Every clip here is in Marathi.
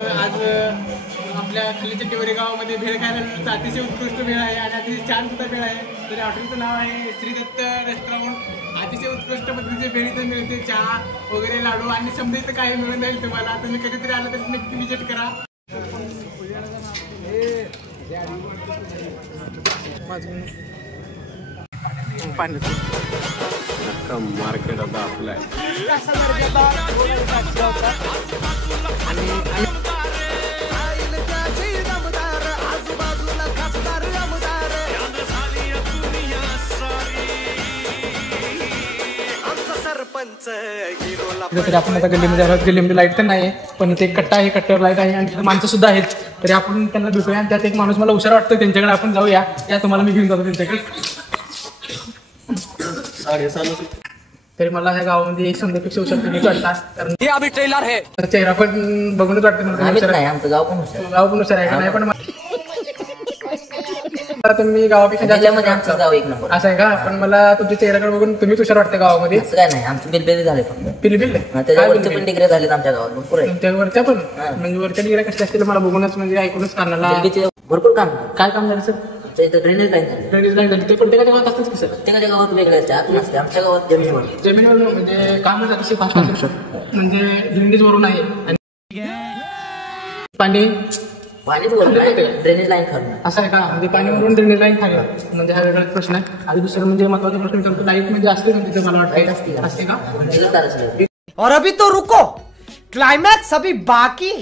आज आपल्या खाली चट्टीवरी गावामध्ये भेळ खायला मिळतं. अतिशय उत्कृष्ट भेळ आहे आणि अतिशय छान सुद्धा भेळ आहे. तर हॉटेलचं नाव आहे श्री दत्त रेस्टॉरंट. अतिशय उत्कृष्ट पद्धतीचे भेळ इथं मिळते. चहा वगैरे लाडू आणि समजा इथं काही मिळून जाईल तुम्हाला. तुम्ही कधीतरी आलं तर नक्की विजिट करा. मार्केट आता आपलं तरी आपण आता गल्लीमध्ये आलो. गल्लीमध्ये लाईट तर नाही पण इथे एक कट्टा आहे, कट्ट्यावर लाईट आहे आणि माणसं सुद्धा आहेत. तरी आपण त्यांना भेटूया आणि त्यात एक माणूस मला हुशार वाटतं त्यांच्याकडे आपण जाऊया. या तुम्हाला मी घेऊन जातो त्यांच्याकडे. तरी मला ह्या गावामध्ये एक संध्यापेक्षा हुशार वाटतात कारण हे अभि ट्रेलर आहे. चेहरा पण बघूनच वाटतं आमचं गाव पण हुशार आहे का नाही. पण तुम्ही गावापेक्षा जिल्ह्यामध्ये आमचं गाव एक नंबर असं आहे का. पण मला तुमच्या चेहऱ्याकडे बघून तुम्ही हुशार वाटतं गावामध्ये. असं काय नाही, आमचं बिलबिल झाले फक्त पिलबिल त्याच्यावरचे पण डिग्री झालेत आमच्या गावात भरपूर आहे. तुमच्या वरच्या पण म्हणजे वरच्या डिग्री कसल्या असतील मला बघूनच म्हणजे ऐकूनच कानाला भरपूर काम. काय काम झालं सर. इथं ड्रेनेज लाईन झाली. ड्रेनेज लाईन झाली. ते प्रत्येकाच्या गावात असतंच की सर. प्रत्येकाच्या गावात वेगळे असते. आतून असते. आमच्या गावात जमिनीवर म्हणजे कामच अतिशय फास्ट असू म्हणजे ड्रेनेज वरून आहे आणि पाणी ड्रेनेज लाईन खाणं असं आहे का. म्हणजे पाणीवरून ड्रेनेज लाईन खाणं म्हणजे हा वेगळाच प्रश्न आहे. आणि दुसरं म्हणजे महत्वाचा प्रश्न विचारतो लाईट म्हणजे असते म्हणजे मला वाटतं असते का. और अभी तो रुको, क्लाइमैक्स अभी बाकी.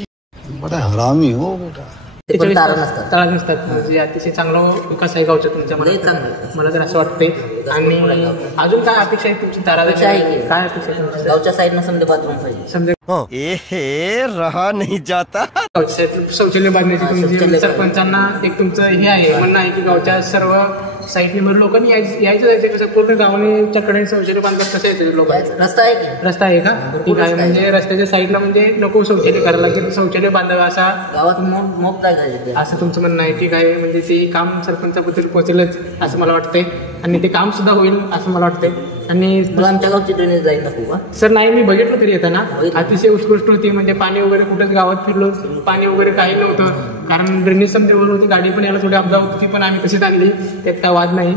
बड़ा हरामी हो बेटा. तारा नसतात म्हणजे अतिशय चांगला विकास आहे गावच्या तुमच्या मला तर असं वाटतंय. आणि अजून काय अपेक्षा आहे तुमची तारा काय अपेक्षा आहे गावच्या साईडनं समजा बाथरूम पाहिजे. समजा रहा नहीं जाता. गावच्या शौचालय बांधण्याची तुमची सरपंचांना एक तुमचं हे आहे म्हणणं आहे की गावच्या सर्व साईडने म्हणजे लोकांनी यायचं जायचं कसं पूर्ण गावाने कडे शौचालय बांधतात कसं यायचं लोक. रस्ता आहे की रस्ता आहे का. ठीक आहे. म्हणजे रस्त्याच्या साईडला म्हणजे नको शौचालय करायला की शौचालय बांधावं असा गावात मोप काय असं तुमचं म्हणणं आहे. ठीक आहे. म्हणजे ते काम सरपंचाबद्दल पोहोचेलच असं मला वाटतंय आणि ते काम सुद्धा होईल असं मला वाटतंय. आणि आमच्या गावची ड्रेनेज लाईन नको का सर. नाही मी बघितलं तरी येताना अतिशय उत्कृष्ट होती. म्हणजे पाणी वगैरे कुठंच गावात फिरलो पाणी वगैरे काही नव्हतं कारण ड्रेनेज समजेवर होती. गाडी पण याला थोडी अपघात होती पण आम्ही तशीच आणली त्यात काय वाद नाही.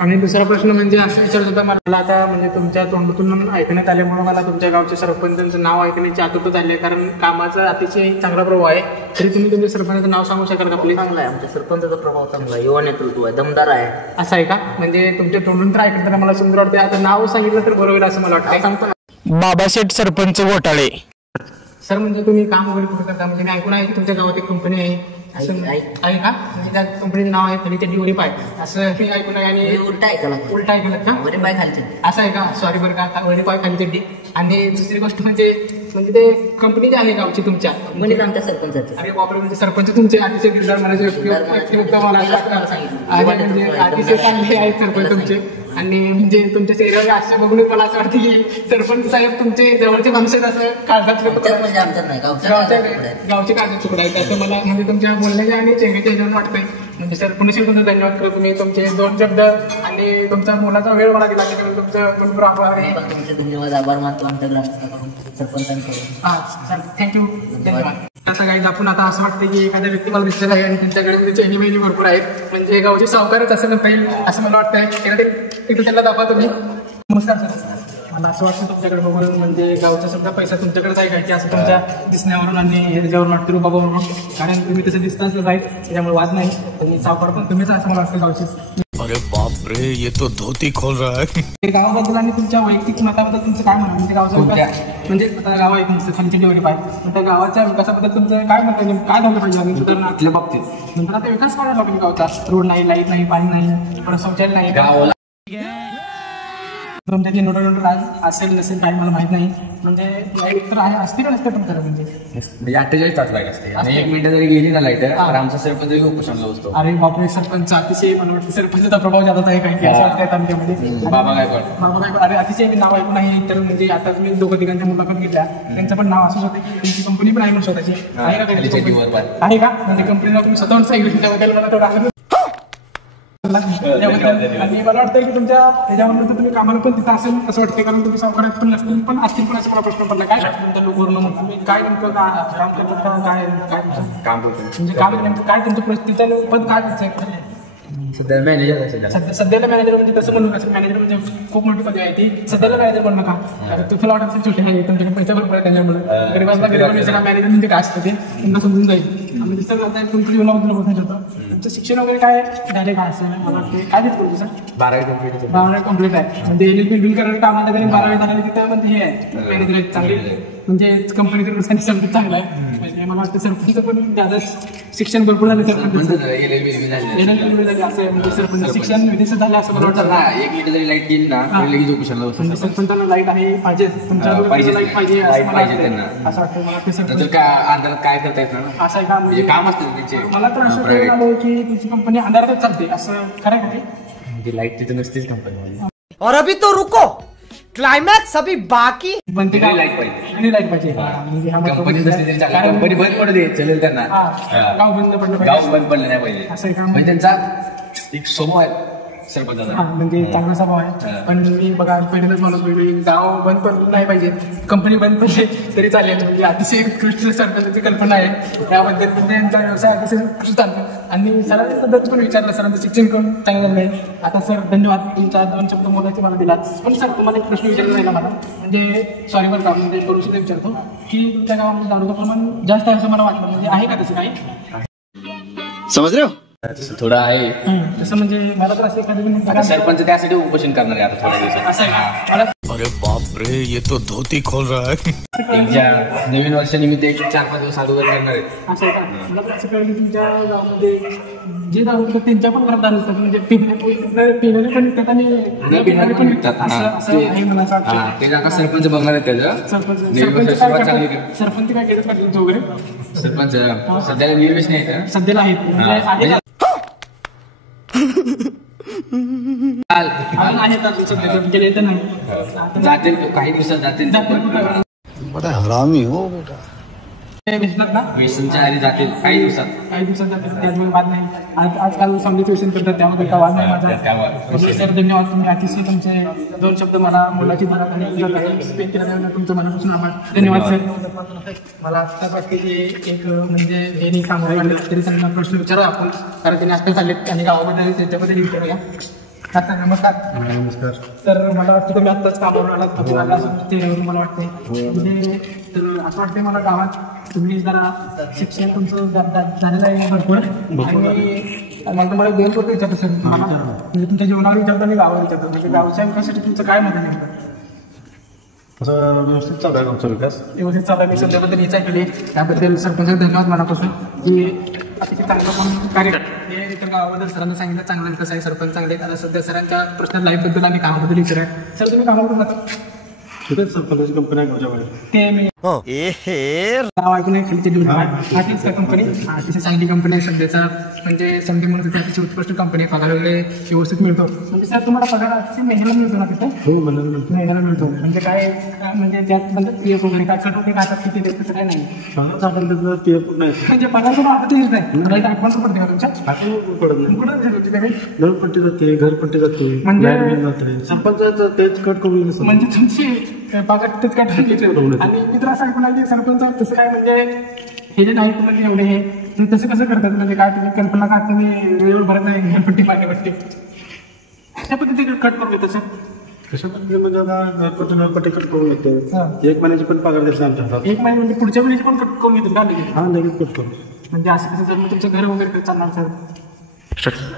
आणि दुसरा प्रश्न म्हणजे असं विचारत होता मला आता म्हणजे तुमच्या तोंडातून ऐकण्यात आल्यामुळे मला तुमच्या गावच्या सरपंचांचं नाव ऐकण्याची आतुरता झाली आहे कारण कामाचा अतिशय चांगला प्रभाव आहे. तरी तुम्ही तुमच्या सरपंचाचं नाव सांगू शकाल का आपले. चांगला आहे. आमच्या सरपंचाचा प्रभाव चांगला आहे. युवा नेतृत्व आहे. दमदार आहे. असं आहे का. म्हणजे तुमच्या तोंडून तर ऐकताना मला सुंदर वाटते. आता नाव सांगितलं तर बरोबर असं मला वाटतं. सांगतो ना. बाबाशेठ सरपंच घोटाळे सर. म्हणजे तुम्ही काम वगैरे कुठे करता म्हणजे मी ऐकून आहे की तुमच्या गावात एक कंपनी आहे आहे का. म्हणजे त्या कंपनीचं नाव आहे खाली चड्डी वरी पाय असं मी ऐकून आहे. आणि उलटा ऐकलं का. वरी पाय खाली असं आहे का. सॉरी बरं का. वरी पाय खाली चड्डी. आणि दुसरी गोष्ट म्हणजे ते कंपनी जी आहे गावची तुमच्या म्हणजे आमच्या सरपंचाची. अरे बापरे. म्हणजे सरपंच तुमचे अतिशय दिलदार म्हणजे अतिशय चांगले आहेत सरपंच तुमचे. आणि म्हणजे तुमच्या चेहऱ्यावर असे बघून मला असं वाटतं की सरपंच साहेब तुमचे जवळचे माणसं असं कागदात म्हणजे आमच्यात नाही गावचे कागद तुकडा आहेत असं मला म्हणजे तुमच्या बोलण्याच्या आणि चेहऱ्याच्या ह्याच्यावर वाटतंय. म्हणजे सर पुण्याशी तुमचा धन्यवाद करतो. तुम्ही तुमचे 2 शब्द आणि तुमचा मुलाचा वेळ मला दिला तुमचं भरपूर आभार आहे. तुमचे धन्यवाद आभार मानतो आमच्या सरपंचांकडून. हां सर थँक्यू धन्यवाद. असं काही आपण आता असं वाटतं की एखाद्या व्यक्ती मला दिसलेला आहे आणि त्यांच्याकडे चैनी महिनी भरपूर आहेत म्हणजे गावचे सावकारच असं म्हणता येईल असं मला वाटतंय. तिथे त्याला दाखवा तुम्ही. नमस्कार सर. मला असं वाटतं तुमच्याकडे बघून म्हणजे गावचा सगळा पैसा तुमच्याकडेच आहे काय की असं तुमच्या दिसण्यावरून आणि ह्याच्यावरून वाटतं रुबाबावरून कारण तुम्ही तसं दिसताच आहेत त्याच्यामुळे वाद नाही. तुम्ही सावकार पण तुम्हीच असं मला वाटतं गावचे. अरे बाप रे ये तो धोती खोल रहा है. गावाबद्दल आणि तुमच्या वैयक्तिक मताबद्दल तुमचं काय म्हणणं म्हणजे गावचा विकास म्हणजे आता गाव आहे तुमचं खाली चड्डी वरी पाय त्या गावाच्या विकासाबद्दल तुमचं काय म्हणतं काय झालं पाहिजे अजून सुधारणा आपल्या बाबतीत. नंतर आता विकास करायला पाहिजे गावचा. रोड नाही लाईट नाही पाणी नाही परत शौचालय नाही गावाला. तुमच्या इन्व्हर्टर आज असेल नसेल काही मला माहित नाही. म्हणजे लाईट तर आहे असते का नसते पण खरं म्हणजे 48 तास लाईट असते आणि 1 मिनिटं जरी गेली ना लाईट तर आमचा सरपंच उपोषणला बसतो. अरे बापरे. सरपंच अतिशय मला वाटतं सरपंचाचा प्रभाव जास्त आहे काही असं वाटतं आमच्यामध्ये. बाबा काय अरे अतिशय मी नाव ऐकून आहे. तर म्हणजे आता तुम्ही 2-3 मुलाखत घेतल्या त्यांचं पण नाव असंच होतं की त्यांची कंपनी पण आहे म्हणून स्वतःची आहे का. म्हणजे कंपनीला तुम्ही स्वतःहून सांगितलं त्याबद्दल मला थोडं त्याबद्दल. आणि मला वाटतं की तुमच्या त्याच्यामध्ये तुम्ही कामाला पण तिथं असेल असं वाटतं, कारण तुम्ही सावकारात पण नसतील पण असतील पण असं मला प्रश्न पडला काय तुमच्या लोकवरून मग तुम्ही काय नेमकं काम करतात का काय काय काम करतो म्हणजे काम नेमकं काय तुमचं परिस्थिती पद काय तुमचं सध्या मॅनेजर असेल. सध्याला मॅनेजर म्हणजे तसं म्हणू नका, मॅनेजर म्हणजे खूप मोठी पदवी आहे ती. सध्याला मॅनेजर म्हणू नका, तुम्हाला वाटत असेल छोटे आहे तुमच्याकडे पैसे भरपूर आहे त्याच्यामुळे गरीबाला मॅनेजर म्हणजे काय असतं ते त्यांना समजून जाईल. म्हणजे सर आता तुमच्या जीवनाबद्दल बोलू शकतो. तुमचं शिक्षण वगैरे काय झाले काय असं मला वाटतं काय देत करू सर 12वी कम्प्लीट आहे म्हणजे बिल करायला काम आलं तरी 12वी झालं तिथं म्हणजे हे आहे मॅनेजर आहेत चांगले म्हणजे कंपनीचं सर्व्हिस चांगलं आहे. म्हणजे मला वाटतं सरपंच पण जादा शिक्षण भरपूर झाले सरपंच असं म्हणजे सरपंच शिक्षण विदेशात झालं असं मला वाटतं. 1 मिनिट जरी लाईट गेली ना लगेच झोपेशाला म्हणजे सरपंचाला लाईट आहे पाहिजे तुमच्या लाईट पाहिजे असं मला त्यांना असं वाटतं. मला ते सरपंच काय अंधारात काय करता येत ना असं आहे का म्हणजे काम असतं त्यांचे. मला तर असं कळलं आलं की तुमची कंपनी अंधारातच चालते असं खरं आहे का ते? म्हणजे लाईट तिथे नसतेच कंपनी. और अभी तो रुको, क्लाइमैक्स अभी बाकी. पण ते आणि लाईट पाहिजे आणि लाईट पाहिजे म्हणजे हा कंपनी जसं कंपनी बंद पडू दे चलेल त्यांना. गाव बंद पडलं पाहिजे गाव बंद पडलं नाही पाहिजे असं आहे का? म्हणजे त्यांचा एक स्वभाव आहे सरपंचाचा. हा म्हणजे चांगला स्वभाव आहे. पण मी बघा पहिल्यांदाच माणूस वेगळी गाव बंद पडलं नाही पाहिजे कंपनी बंद पडली तरी चालेल म्हणजे अतिशय उत्कृष्ट सरपंचाची कल्पना आहे त्याबद्दल म्हणजे त्यांचा व्यवसाय अतिशय उत्कृष्ट चालतो. आणि सरांच्या पद्धत पण विचारलं सरांचं शिक्षण करून चांगलं झालं आहे. आता सर धन्यवाद तुमच्या 2 शब्द बोलायचे मला दिलात. पण सर तुम्हाला एक प्रश्न विचारला जाईल मला म्हणजे सॉरी बरं का म्हणजे करू विचारतो की तुमच्या गावामध्ये दारूचं प्रमाण जास्त आहे असं मला वाटलं म्हणजे आहे का तसं काही समझ रहे हो? थोडं आहे तसं म्हणजे मला तर असं एखादं सरपंच त्यासाठी उपोषण करणार आहे आता थोड्या दिवसात. असं आहे का? मला अरे बाप रे, ये तो धोती खोल रहा है. त्यांच्या नवीन वर्षानिमित्त एक 4-5 दिवस अगोदर करणार आहेत. असं आहे का? मला तर असं कळलं की तुमच्या गावामध्ये जे दारू विकतात त्यांच्या पण घरात दारू विकतात म्हणजे पिण्याने पण विकतात आणि न पिणारे पण विकतात. असं आहे मला असं वाटतं. ते आता सरपंच बघणार आहेत त्याचं. सरपंच काय केलं का तुमचं वगैरे सरपंच सध्याला निर्वेश नाही आहेत. सध्याला आहेत म्हणजे आहे आहेत अजून सध्या केले तर नाही जातील काही दिवसात जातील बड़ा हरामी हो बेटा. भेटतात ना व्यसनच्या आधी जातील काही दिवसात. काही दिवसात त्यामुळे वाद नाही. आजकाल समजेत व्यसन करतात त्यामध्ये काय वाद नाही माझा. सर धन्यवाद तुम्ही अतिशय तुमचे 2 शब्द मला मुलाची मनात आणि स्पेक केल्यामुळे तुमचं मनापासून आभार. धन्यवाद सर. मला आत्ताच वाटते की एक म्हणजे हे नाही सांगायला तरी त्यांना प्रश्न विचारू आपण कारण त्यांनी आजकाल चाललेत आणि गावामध्ये त्याच्यामध्ये विचारूया. आता नमस्कार. नमस्कार. तर मला वाटतं तुम्ही आत्ताच कामावर आलात चेहऱ्यावरून मला वाटते म्हणजे तर असं वाटतं मला गावात तुम्ही जरा शिक्षण तुमचं झालेलं आहे भरपूर आणि मला तुम्हाला 2 गोष्टी विचारतो सर मला म्हणजे तुमच्या जीवनावर विचारतो आणि गावावर विचारतो म्हणजे गावच्या विकासासाठी तुमचं काय मत आहे? असं व्यवस्थित चालू आहे आमचा विकास. व्यवस्थित चालू आहे. मी सध्याबद्दल इच्छा केली त्याबद्दल सरपंच धन्यवाद मनापासून की अतिशय चांगलं पण कार्य हे तर गावाबद्दल सरांना सांगितलं चांगलं कसं आहे सरपंच चांगले आता सध्या सरांच्या पर्सनल लाईफबद्दल आणि कामाबद्दल विचार आहे. सर तुम्ही कामाबद्दल जाता तिथेच सरपंचाची कंपनी आहे गावच्यामध्ये. ते मी नाव ऐकून आहे खालीचे आर्टिस्ट कंपनी अतिशय चांगली कंपनी आहे सध्याचा म्हणजे संधी म्हणून तिथे अतिशय उत्कृष्ट कंपनी आहे. पगार वगैरे व्यवस्थित मिळतो म्हणजे सर तुम्हाला पगार अतिशय महिन्याला मिळतो ना तिथे? हो महिन्याला मिळतो म्हणजे काय म्हणजे त्यात म्हणजे पीएफ वगैरे काय कटवते का आता किती देत तसं काय नाही म्हणजे पगार पण आता तेच नाही राईट आठवण पडते का तुमच्या कुठं घरपट्टी जाते घरपट्टी जाते म्हणजे सरपंच तेच कट करून म्हणजे तुमची पगार तिथेच काय आणि मित्र असं ऐकून आहे की सरपंच तसं काय म्हणजे हे जे नाही म्हणजे एवढे हे तुम्ही तसं कसं करतात म्हणजे काय तुम्ही कल्पना का तुम्ही वेळेवर भरत नाही घरपट्टी पाण्यापट्टी अशा पद्धतीने कट करून देतो सर. कशा पद्धतीने म्हणजे आता घरपट्टी कट करून येते 1 महिन्याची पण पगार द्यायचा आमच्या हातात. 1 महिना म्हणजे पुढच्या वेळेची पण कट करून घेतो का लगेच? हा लगेच कट करू म्हणजे असं कसं जर मग तुमचं घर वगैरे चालणार सर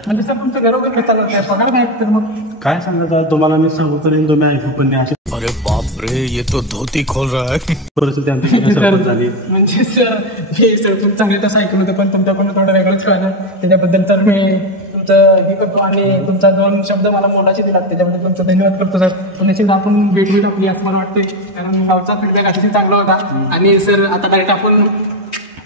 म्हणजे सर तुमचं घर वगैरे चालणार नाही पगार नाही तर मग काय सांगता तुम्हाला मी सांगू पर्यंत तुम्ही ऐकू पण नाही अशी अरे बाप रे, ये तो धोती खोल रहा है. परिस्थिती आमची झाली. म्हणजे सर हे सर तुम्ही चांगले तसं ऐकलं होतं पण तुमच्याकडून थोडं वेगळंच कळलं त्याच्याबद्दल तर मी तुमचं हे करतो आणि तुमचा 2 शब्द मला मोलाचे दिलात त्याच्याबद्दल तुमचं धन्यवाद करतो सर. पण निश्चित आपण भेट आपली असं मला वाटते कारण गावचा फीडबॅक अतिशय चांगला होता आणि सर आता डायरेक्ट आपण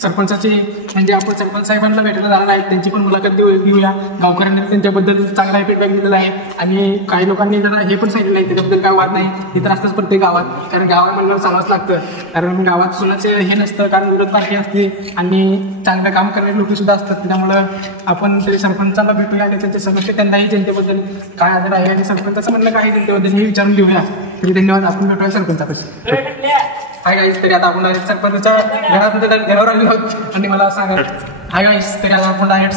सरपंचाची म्हणजे आपण सरपंच साहेबांना भेटायला जाणार आहे, त्यांची पण मुलाखत घेऊया. गावकऱ्यांनी त्यांच्याबद्दल चांगला फीडबॅक दिलेला आहे आणि काही लोकांनी जरा हे पण सांगितलं नाही, त्याच्याबद्दल काय वाद नाही. हे तर असतंच प्रत्येक गावात, कारण गावात म्हणलं सांगावंच लागतं, कारण गावात कुणाचं हे नसतं, कारण विरोध पार्टी असते आणि चांगलं काम करणारे लोक सुद्धा असतात. त्याच्यामुळं आपण तरी सरपंचाला भेटूया आणि त्यांचे समस्या त्यांनाही जनतेबद्दल काय आजार आहे आणि सरपंचाचं म्हणणं काय आहे जनतेबद्दल हे विचारून घेऊया. तरी धन्यवाद. आपण भेटूया सरपंचापाशी. हाय गाईस, तरी आता आपण सरपंचाच्या घरावर आलेलो आहोत आणि मला सांगा. हाय गाईस, तरी आता आपण डायरेक्ट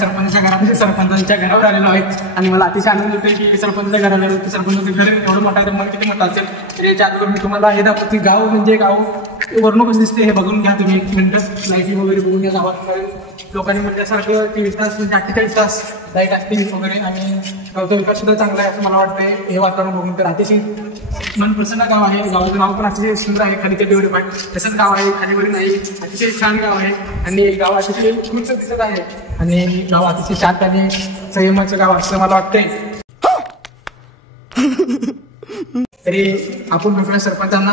सरपंचाच्या घरावर आलेलो आहेत आणि मला अतिशय आनंद होते की सरपंचाच्या घराला आलो. सरपंचाचं घर एवढं मोठं आहे, मला किती मोठं असेल. तरी याच्या अगोदर मी तुम्हाला हे दाखवतो की गाव म्हणजे गाव वरून कसं दिसते हे बघून घ्या तुम्ही. एक मिनिटं लाईटिंग वगैरे बघून घ्या. गावात लोकांनी म्हटल्यासारखं 23 तास म्हणजे 48 तास लाईट असते वगैरे आणि गावचा विकास सुद्धा चांगला आहे असं मला वाटतंय हे वातावरण बघून. तर अतिशय मन प्रसन्न गाव आहे. गावाचं नाव पण अतिशय सुंदर आहे, खाली ते डेव्हलपमेंट तसंच गाव आहे, खालीवरी नाही. अतिशय छान गाव आहे आणि गाव अतिशय खूप दिसत आहे आणि गाव अतिशय शांत आणि संयमाचं गाव असं मला वाटतंय. तरी आपण भेटूया सरपंचांना